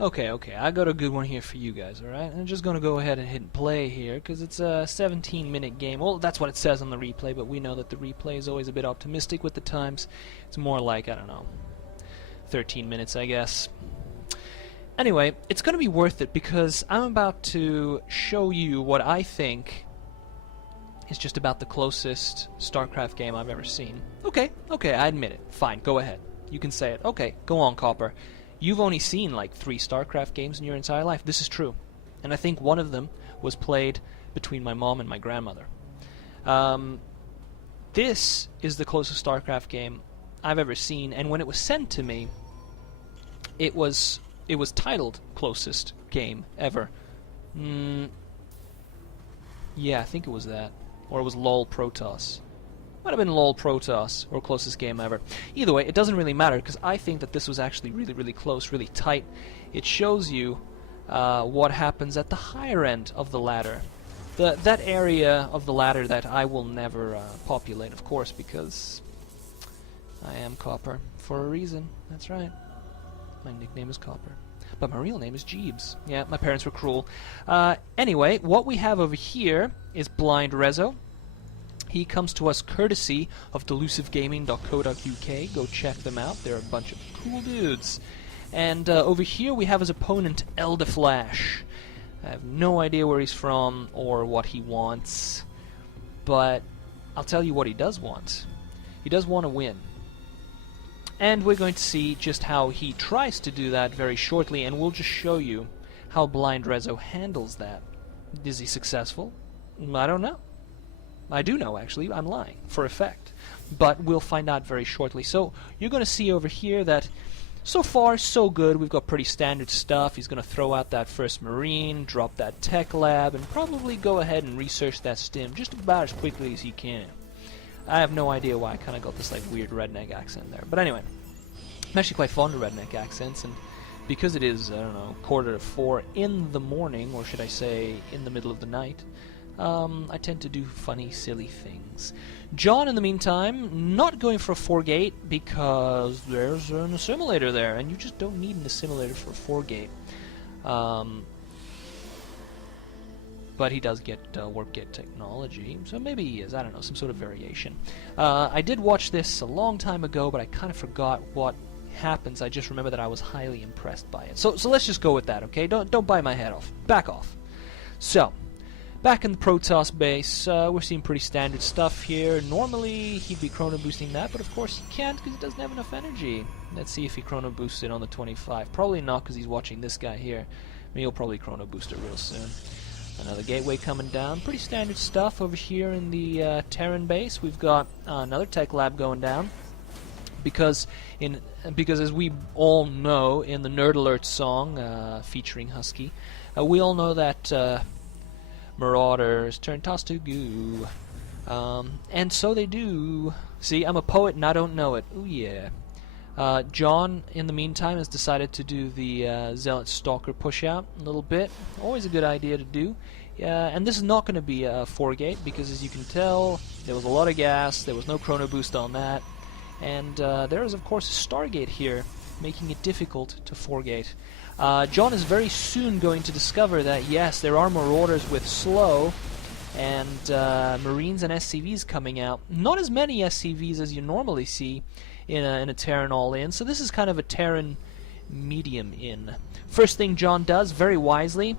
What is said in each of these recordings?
Okay, I got a good one here for you guys, alright? I'm just gonna go ahead and hit play here, because it's a 17-minute game. Well, that's what it says on the replay, but we know that the replay is always a bit optimistic with the times. It's more like, I don't know, 13 minutes, I guess. Anyway, it's gonna be worth it, because I'm about to show you what I think is just about the closest StarCraft game I've ever seen. Okay, I admit it. Fine, go ahead. You can say it. Okay, go on, Copper. You've only seen like 3 StarCraft games in your entire life. This is true. And I think one of them was played between my mom and my grandmother. This is the closest StarCraft game I've ever seen, and when it was sent to me, it was titled Closest Game Ever. Yeah, I think it was that. Or it was LOL Protoss. Might have been LOL Protoss, or Closest Game Ever. Either way, it doesn't really matter, because I think that this was actually really, really close, really tight. It shows you what happens at the higher end of the ladder. That area of the ladder that I will never populate, of course, because I am Copper. For a reason, that's right. My nickname is Copper. But my real name is Jeebs. Yeah, my parents were cruel. Anyway, what we have over here is Blind Rezo. He comes to us courtesy of delusivegaming.co.uk. Go check them out. They're a bunch of cool dudes. And over here we have his opponent, Elderflash. I have no idea where he's from or what he wants, but I'll tell you what he does want. He does want to win. And we're going to see just how he tries to do that very shortly, and we'll just show you how Blind Rezo handles that. Is he successful? I don't know. I do know, actually. I'm lying, for effect. But we'll find out very shortly. So you're going to see over here that so far, so good. We've got pretty standard stuff. He's going to throw out that first Marine, drop that Tech Lab, and probably go ahead and research that stim just about as quickly as he can. I have no idea why I kind of got this like weird redneck accent there. But anyway, I'm actually quite fond of redneck accents, and because it is, I don't know, 3:45 in the morning, or should I say in the middle of the night, I tend to do funny, silly things. John, in the meantime, not going for a 4-gate because there's an assimilator there, and you just don't need an assimilator for a 4-gate. But he does get warp gate technology, so maybe he is, I don't know, some sort of variation. I did watch this a long time ago, but I kind of forgot what happens. I just remember that I was highly impressed by it. So let's just go with that, okay? Don't bite my head off. Back off. So, back in the Protoss base, we're seeing pretty standard stuff here. Normally, he'd be chrono boosting that, but of course he can't because he doesn't have enough energy. Let's see if he chrono boosts it on the 25. Probably not, because he's watching this guy here. I mean, he'll probably chrono boost it real soon. Another gateway coming down. Pretty standard stuff over here in the Terran base. We've got another tech lab going down. Because as we all know, in the Nerd Alert song featuring Husky, we all know that Marauders turn Toss to goo. And so they do. See, I'm a poet and I don't know it. Ooh yeah. John, in the meantime, has decided to do the Zealot Stalker push-out a little bit. Always a good idea to do. And this is not going to be a 4-gate, because as you can tell, there was a lot of gas, there was no chrono boost on that, and there is, of course, a Stargate here, making it difficult to 4-gate. John is very soon going to discover that, yes, there are Marauders with slow, and Marines and SCVs coming out. Not as many SCVs as you normally see in a Terran all-in, so this is kind of a Terran medium-in. First thing John does, very wisely,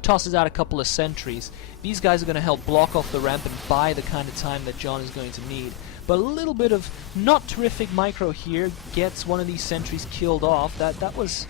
tosses out a couple of sentries. These guys are going to help block off the ramp and buy the kind of time that John is going to need. But a little bit of not terrific micro here gets one of these sentries killed off. That was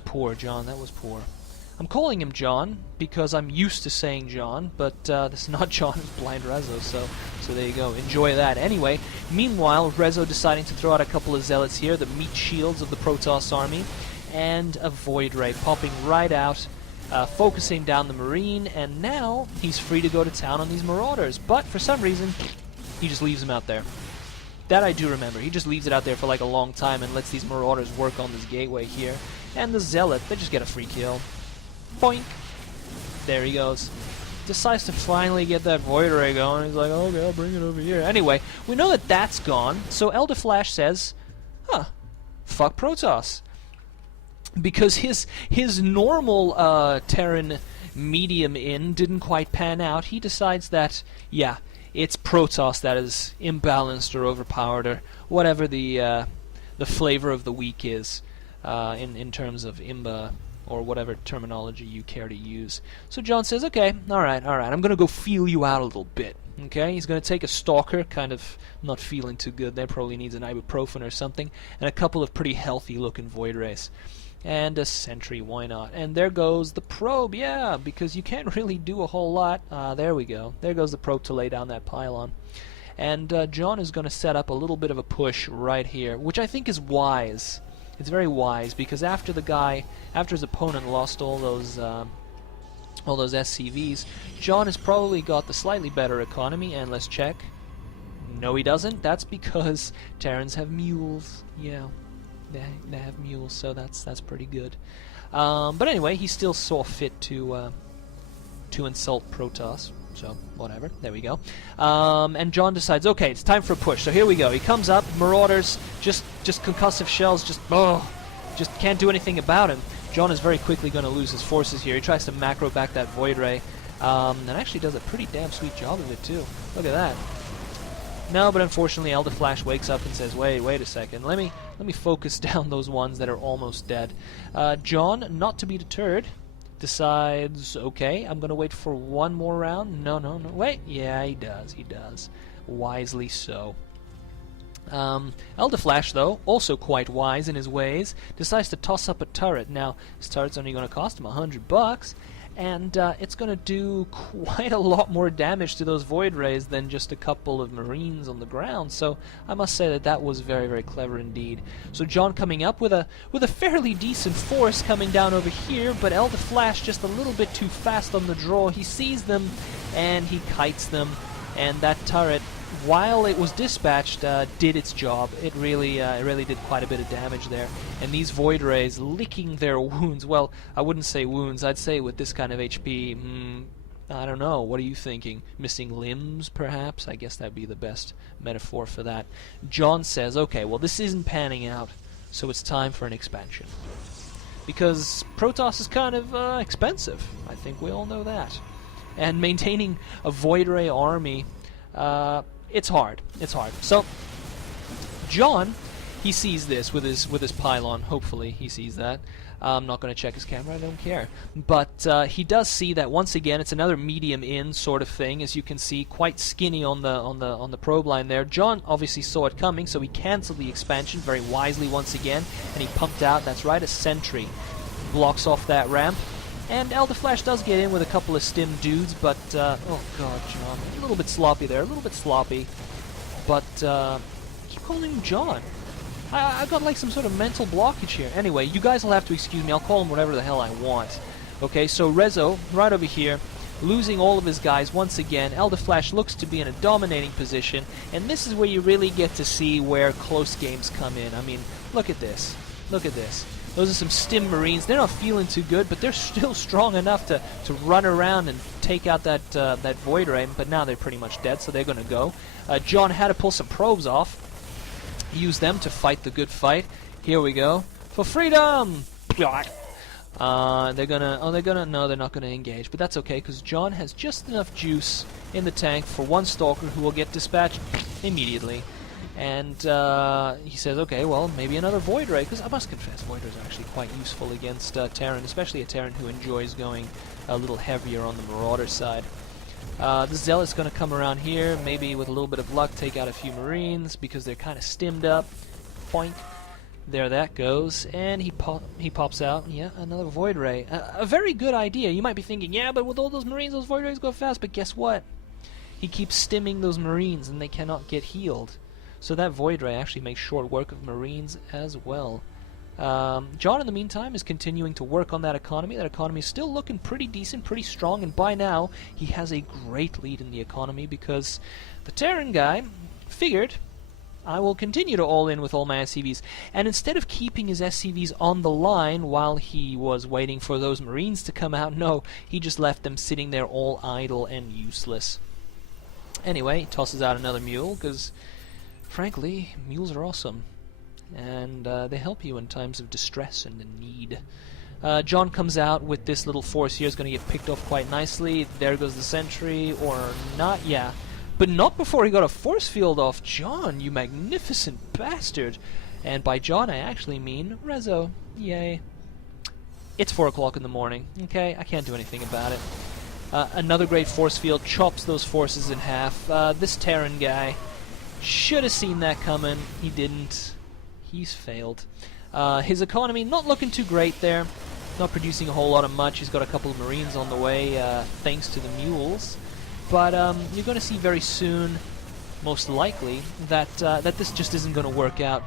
poor, John. That was poor. I'm calling him John because I'm used to saying John, but this is not John, it's Blind Rezo, so there you go. Enjoy that. Anyway, meanwhile, Rezo deciding to throw out a couple of Zealots here, the meat shields of the Protoss army, and a Void Ray popping right out, focusing down the Marine, and now he's free to go to town on these Marauders, but for some reason, he just leaves them out there. That I do remember. He just leaves it out there for like a long time and lets these Marauders work on this gateway here. And the Zealot, they just get a free kill. Boink! There he goes. Decides to finally get that Void Ray going. He's like, okay, I'll bring it over here. Anyway, we know that that's gone, so Elderflash says, huh, fuck Protoss. because his normal Terran medium in didn't quite pan out, he decides that, yeah, it's protoss that is imbalanced or overpowered or whatever the flavor of the week is in terms of imba or whatever terminology you care to use. So John says, okay, all right, I'm going to go feel you out a little bit. Okay, he's going to take a stalker, kind of not feeling too good there, probably needs an ibuprofen or something, and a couple of pretty healthy-looking void rays. And a sentry, why not? And there goes the probe, yeah, because you can't really do a whole lot. There we go. There goes the probe to lay down that pylon. And John is going to set up a little bit of a push right here, which I think is wise. It's very wise, because after his opponent lost all those SCVs, John has probably got the slightly better economy, and let's check. No, he doesn't. That's because Terrans have mules. Yeah, they have mules, so that's pretty good. But anyway, he still saw fit to insult Protoss. So whatever. There we go. And John decides, okay, it's time for a push. So here we go. He comes up. Marauders, just concussive shells. Just can't do anything about him. John is very quickly going to lose his forces here. He tries to macro back that Void Ray, and actually does a pretty damn sweet job of it too. Look at that. No, but unfortunately, Elder Flash wakes up and says, wait a second. Let me focus down those ones that are almost dead. John, not to be deterred, decides, okay, I'm going to wait for one more round. No, wait. Yeah, he does. Wisely so. Elder Flash, though, also quite wise in his ways, decides to toss up a turret. Now, this turret's only going to cost him $100, and it's going to do quite a lot more damage to those Void Rays than just a couple of Marines on the ground. So I must say that was very, very clever indeed. So John coming up with a fairly decent force coming down over here, but Elder Flash just a little bit too fast on the draw. He sees them and he kites them, and that turret, while it was dispatched, did its job. It really did quite a bit of damage there. And these Void Rays licking their wounds, well, I wouldn't say wounds, I'd say with this kind of HP, I don't know, what are you thinking? Missing limbs, perhaps? I guess that'd be the best metaphor for that. John says, okay, well, this isn't panning out, so it's time for an expansion. Because Protoss is kind of expensive. I think we all know that. And maintaining a Void Ray army, it's hard. So John, he sees this with his pylon. Hopefully he sees that. I'm not going to check his camera. I don't care. But he does see that once again. It's another medium in sort of thing, as you can see, quite skinny on the probe line there. John obviously saw it coming, so he canceled the expansion very wisely once again, and he pumped out. That's right, a sentry blocks off that ramp. And Elder Flash does get in with a couple of stim dudes, but, oh god, John, a little bit sloppy there, a little bit sloppy. But, I keep calling him John. I've got like some sort of mental blockage here. Anyway, you guys will have to excuse me, I'll call him whatever the hell I want. Okay, so Rezo, right over here, losing all of his guys once again. Elder Flash looks to be in a dominating position, and this is where you really get to see where close games come in. I mean, look at this. Look at this. Those are some stim Marines. They're not feeling too good, but they're still strong enough to run around and take out that Void Ray, but now they're pretty much dead, so they're going to go. John had to pull some probes off. Use them to fight the good fight. Here we go. For freedom! No, they're not gonna engage, but that's okay, because John has just enough juice in the tank for one Stalker who will get dispatched immediately. And he says, okay, well, maybe another Void Ray, because I must confess, Void Rays are actually quite useful against Terran, especially a Terran who enjoys going a little heavier on the Marauder side. The Zealot's going to come around here, maybe with a little bit of luck take out a few Marines, because they're kind of stimmed up. Point. There that goes, and he pops out, yeah, another Void Ray. A very good idea. You might be thinking, yeah, but with all those Marines, those Void Rays go fast, but guess what? He keeps stimming those Marines, and they cannot get healed. So that Void Ray actually makes short work of Marines as well. John, in the meantime, is continuing to work on that economy. That economy is still looking pretty decent, pretty strong, and by now he has a great lead in the economy because the Terran guy figured, I will continue to all-in with all my SCVs, and instead of keeping his SCVs on the line while he was waiting for those Marines to come out, no, he just left them sitting there all idle and useless. Anyway, he tosses out another mule, because frankly, mules are awesome. and they help you in times of distress and need. John comes out with this little force here. Is going to get picked off quite nicely. There goes the sentry, or not, yeah. But not before he got a force field off John, you magnificent bastard. And by John, I actually mean Rezo. Yay. It's 4 o'clock in the morning, okay? I can't do anything about it. Another great force field chops those forces in half. This Terran guy should have seen that coming. He didn't. He's failed. His economy not looking too great there. Not producing a whole lot of much. He's got a couple of Marines on the way, thanks to the mules. But you're going to see very soon, most likely, that this just isn't going to work out.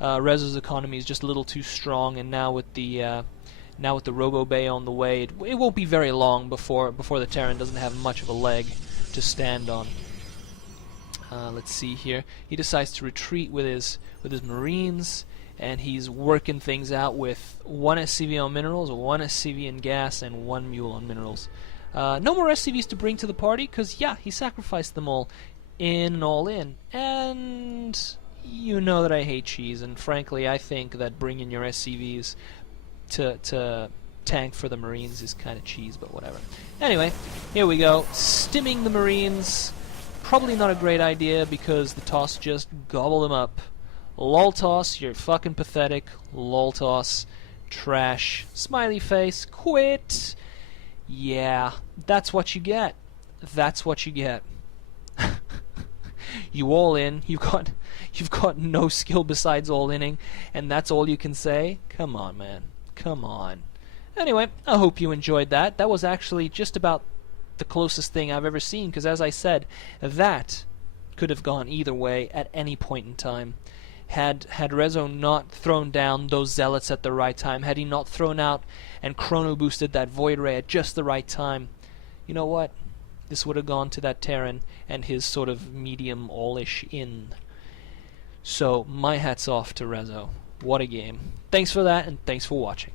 Rezo's economy is just a little too strong, and now with the Robo Bay on the way, it won't be very long before the Terran doesn't have much of a leg to stand on. Let's see here. He decides to retreat with his Marines, and he's working things out with 1 SCV on minerals, 1 SCV in gas, and 1 mule on minerals. No more SCVs to bring to the party, because, yeah, he sacrificed them all in and all in. And you know that I hate cheese, and frankly, I think that bringing your SCVs to tank for the Marines is kind of cheese, but whatever. Anyway, here we go. Stimming the Marines. Probably not a great idea, because the Toss just gobbled them up. Lol Toss, you're fucking pathetic. Lol Toss, trash. Smiley face, quit. Yeah, that's what you get. That's what you get. You all in. You've got no skill besides all inning, and that's all you can say? Come on, man. Come on. Anyway, I hope you enjoyed that. That was actually just about the closest thing I've ever seen, because as I said, that could have gone either way at any point in time. Had Rezo not thrown down those zealots at the right time, had he not thrown out and chrono boosted that Void Ray at just the right time, you know what? This would have gone to that Terran and his sort of medium all-ish in. So, my hat's off to Rezo. What a game. Thanks for that, and thanks for watching.